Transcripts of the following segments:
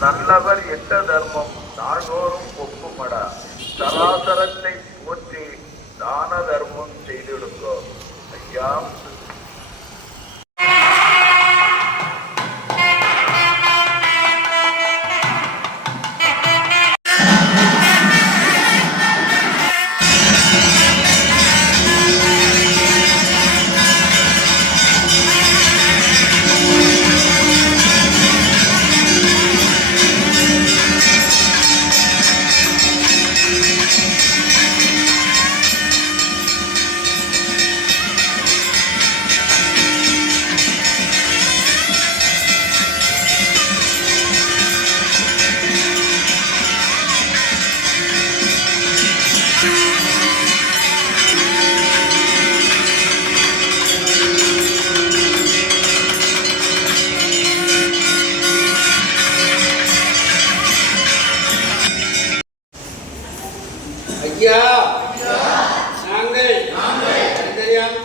நல்லவர் எட்ட தர்மம் நாள்தோறும் ஒப்புமடா. சராசரத்தை போற்றி தான தர்மம் செய்திடுங்கோ. ஐயா ஐயா நாங்கள் அந்தரியாம்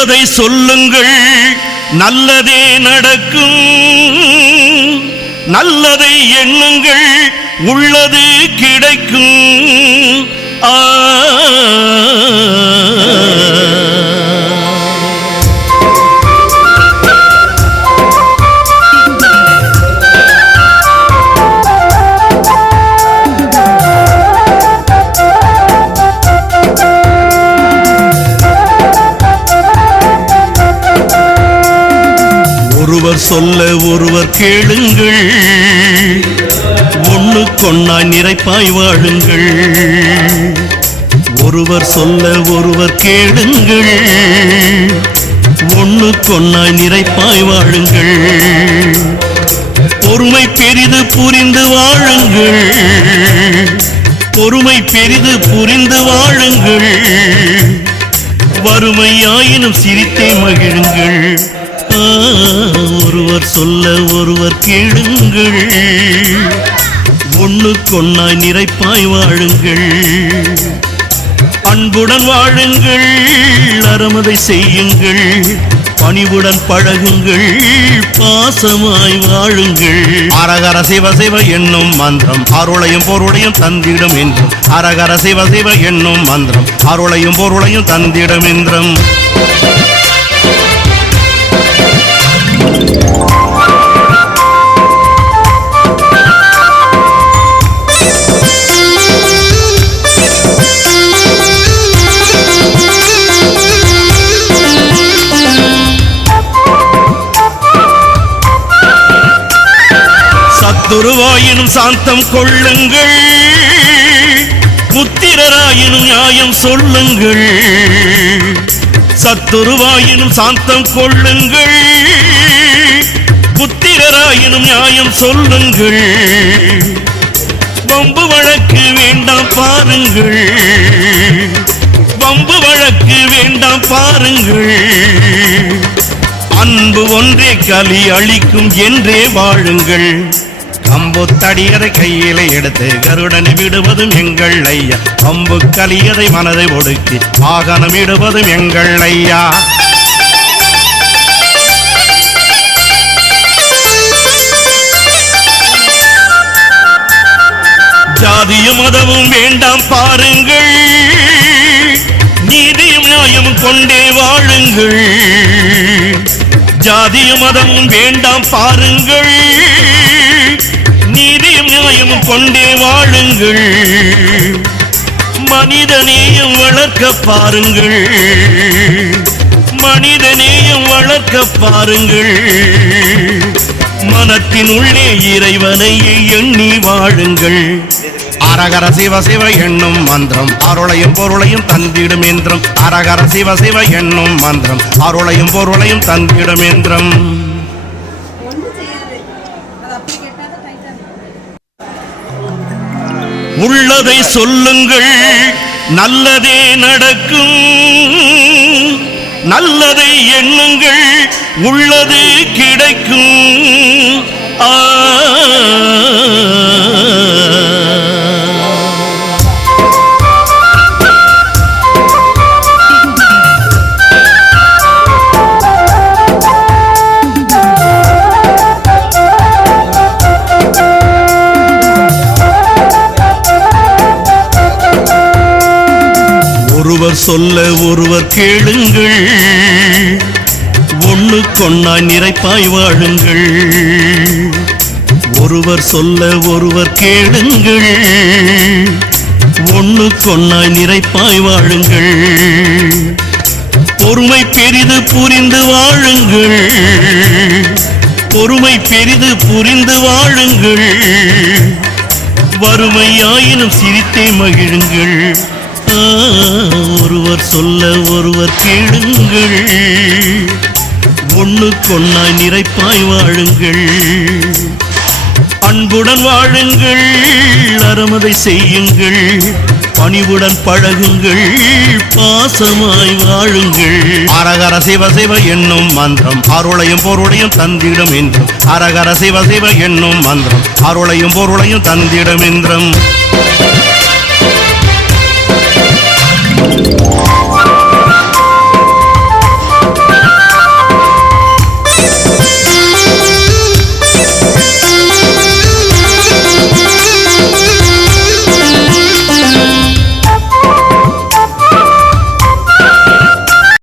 உள்ளதை சொல்லுங்கள், நல்லதே நடக்கும். நல்லதை எண்ணுங்கள், உள்ளது கிடைக்கும். ஒருவர் சொல்ல ஒருவர் கேளுங்கள், ஒண்ணுக்கொன்னாய் நிறைப்பாய் வாழுங்கள். ஒருவர் சொல்ல ஒருவர் கேளுங்கள், ஒண்ணுக்கொன்னாய் நிறைப்பாய் வாழுங்கள். பொறுமை பெரிது புரிந்து வாழுங்கள், பொறுமை பெரிது புரிந்து வாழுங்கள். வறுமையாயினும் சிரித்தே மகிழுங்கள். ஒருவர் சொல்ல ஒருவர் கேளுங்கள், ஒண்ணுக்கொன்னாய் நிறைப்பாய் வாழுங்கள். அன்புடன் வாழுங்கள், அறமதை செய்யுங்கள். பணிவுடன் பழகுங்கள், பாசமாய் வாழுங்கள். அரகர சிவ சிவ என்னும் மந்திரம் அருளையும் பொருளையும் தந்திடும் என்றும். அரகர சிவ சிவ என்னும் மந்திரம் அருளையும் பொருளையும் தந்திடும் என்றும். சத்துருவாயினும் சாந்தம் கொள்ளுங்கள், புத்திரராயினும் நியாயம் சொல்லுங்கள். சத்துருவாயினும் சாந்தம் கொள்ளுங்கள், புத்திரராயினும் நியாயம் சொல்லுங்கள். வம்பு வழக்கு வேண்டாம் பாருங்கள், வம்பு வழக்கு வேண்டாம் பாருங்கள். அன்பு ஒன்றே கலி அளிக்கும் என்றே வாழுங்கள். கம்புத்தடியதை கையிலே எடுத்து கருடனை விடுவதும் எங்கள் ஐயா. கம்பு கலியதை மனதை ஒடுக்கி வாகனம் விடுவதும் எங்கள் ஐயா. ஜாதியும் மதமும் வேண்டாம் பாருங்கள், நீதியும் நியாயமும் கொண்டே வாழுங்கள். ஜாதியும் மதமும் வேண்டாம் பாருங்கள், நீதியும் நியாயமும் கொண்டே வாழுங்கள். மனிதநேயம் வளர்க்க பாருங்கள், மனிதநேயம் வளர்க்க பாருங்கள். மனத்தின் உள்ளே இறைவனை எண்ணி வாழுங்கள். அரகர சிவ சிவ என்னும் மந்திரம் அருளையும் பொருளையும் தந்திடும் என்றும். அரகர சிவ சிவ என்னும் மந்திரம் அருளையும் பொருளையும் தந்திடும் என்றும். உள்ளதை சொல்லுங்கள், நல்லதே நடக்கும். நல்லதை எண்ணுங்கள், உள்ளது கிடைக்கும். ஒருவர் சொல்ல ஒருவர் கேளுங்கள், ஒண்ணுக்கொன்னாய் நிறைப்பாய் வாழுங்கள். ஒருவர் சொல்ல ஒருவர் கேளுங்கள், ஒண்ணுக்கொன்னாய் நிறைப்பாய் வாழுங்கள். பொறுமை பெரிது புரிந்து வாழுங்கள், பொறுமை பெரிது புரிந்து வாழுங்கள். வறுமையாயினும் சிரித்தே மகிழுங்கள். ஒருவர் சொல்ல ஒருவர் கேளுங்கள், ஒண்ணுக்கொன்னாய் நிறைப்பாய் வாழுங்கள். அன்புடன் வாழுங்கள், அறமதை செய்யுங்கள். பணிவுடன் பழகுங்கள், பாசமாய் வாழுங்கள். அரகர சிவ சிவ என்னும் மந்திரம் அருளையும் பொருளையும் தந்திடும் என்றும். அரகர சிவ சிவ என்னும் மந்திரம் அருளையும் பொருளையும் தந்திடும் என்றும்.